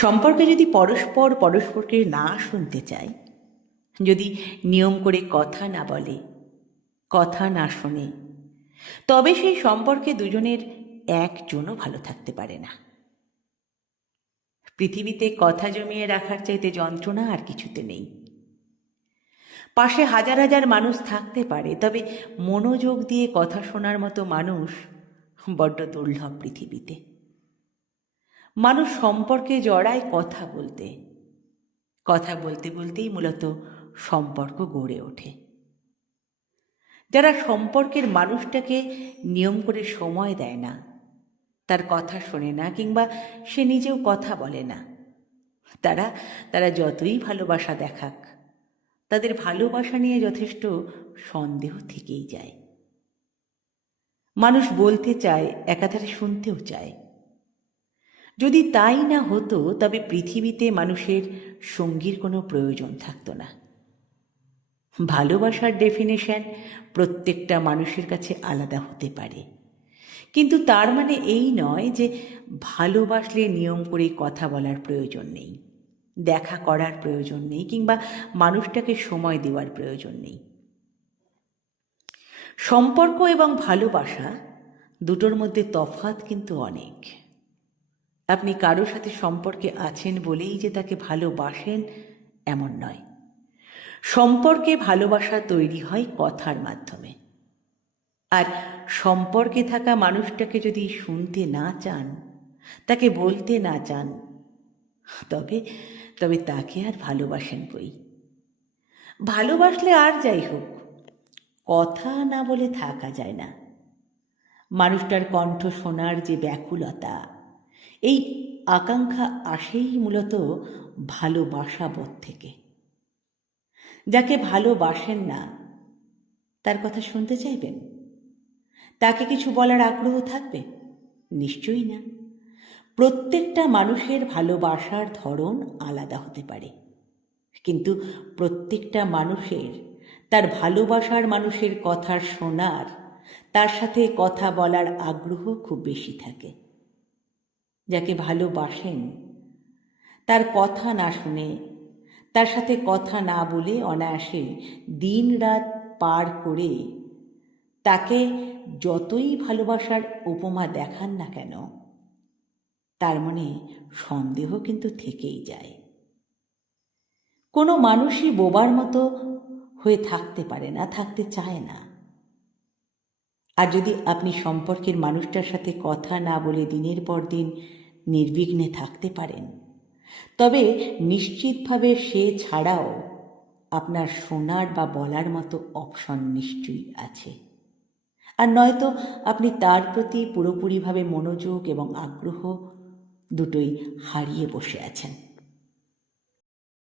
সম্পর্কে যদি পরস্পর পরস্পরকে না শুনতে চায়, যদি নিয়ম করে কথা না বলে, কথা না শোনে, তবে সেই সম্পর্কে দুজনের একজনও ভালো থাকতে পারে না। পৃথিবীতে কথা জমিয়ে রাখার চাইতে যন্ত্রণা আর কিছুতে নেই। পাশে হাজার হাজার মানুষ থাকতে পারে, তবে মনোযোগ দিয়ে কথা শোনার মতো মানুষ বড্ড দুর্লভ পৃথিবীতে। মানুষ সম্পর্কে জড়ায় কথা বলতে, কথা বলতে বলতেই মূলত সম্পর্ক গড়ে ওঠে। যারা সম্পর্কের মানুষটাকে নিয়ম করে সময় দেয় না, তার কথা শোনে না, কিংবা সে নিজেও কথা বলে না, তারা যতই ভালোবাসা দেখাক, তাদের ভালোবাসা নিয়ে যথেষ্ট সন্দেহ থেকেই যায়। মানুষ বলতে চায়, একাধারে শুনতেও চায়। যদি তাই না হতো, তবে পৃথিবীতে মানুষের সঙ্গীর কোনো প্রয়োজন থাকতো না। ভালোবাসার ডেফিনেশন প্রত্যেকটা মানুষের কাছে আলাদা হতে পারে, কিন্তু তার মানে এই নয় যে ভালোবাসলে নিয়ম করে কথা বলার প্রয়োজন নেই, দেখা করার প্রয়োজন নেই, কিংবা মানুষটাকে সময় দেওয়ার প্রয়োজন নেই। সম্পর্ক এবং ভালোবাসা দুটোর মধ্যে তফাৎ কিন্তু অনেক। আপনি কারোর সাথে সম্পর্কে আছেন বলেই যে তাকে ভালোবাসেন এমন নয়। সম্পর্কে ভালোবাসা তৈরি হয় কথার মাধ্যমে। আর সম্পর্কে থাকা মানুষটাকে যদি শুনতে না চান, তাকে বলতে না চান, তবে তাকে আর ভালোবাসেন কই? ভালোবাসলে আর যাই হোক, কথা না বলে থাকা যায় না। মানুষটার কণ্ঠ শোনার যে ব্যাকুলতা, এই আকাঙ্ক্ষা আসেই মূলত ভালোবাসা বোধ থেকে। যাকে ভালোবাসেন না, তার কথা শুনতে চাইবেন? তাকে কিছু বলার আগ্রহ থাকবে? নিশ্চয়ই না। প্রত্যেকটা মানুষের ভালোবাসার ধরন আলাদা হতে পারে, কিন্তু প্রত্যেকটা মানুষের তার ভালোবাসার মানুষের কথা শোনার, তার সাথে কথা বলার আগ্রহ খুব বেশি থাকে। যাকে ভালোবাসেন, তার কথা না শুনে, তার সাথে কথা না বলে অনায়াসে দিন রাত পার করে তাকে যতই ভালোবাসার উপমা দেখান না কেন, তার মনে সন্দেহ কিন্তু থেকেই যায়। কোনো মানুষই বোবার মতো হয়ে থাকতে পারে না, থাকতে চায় না। আর যদি আপনি সম্পর্কের মানুষটার সাথে কথা না বলে দিনের পর দিন নির্বিঘ্নে থাকতে পারেন, তবে নিশ্চিতভাবে সে ছাড়াও আপনার শোনার বা বলার মতো অপশন নিশ্চয়ই আছে। আর নয়তো আপনি তার প্রতি পুরোপুরিভাবে মনোযোগ এবং আগ্রহ দুটোই হারিয়ে বসে আছেন।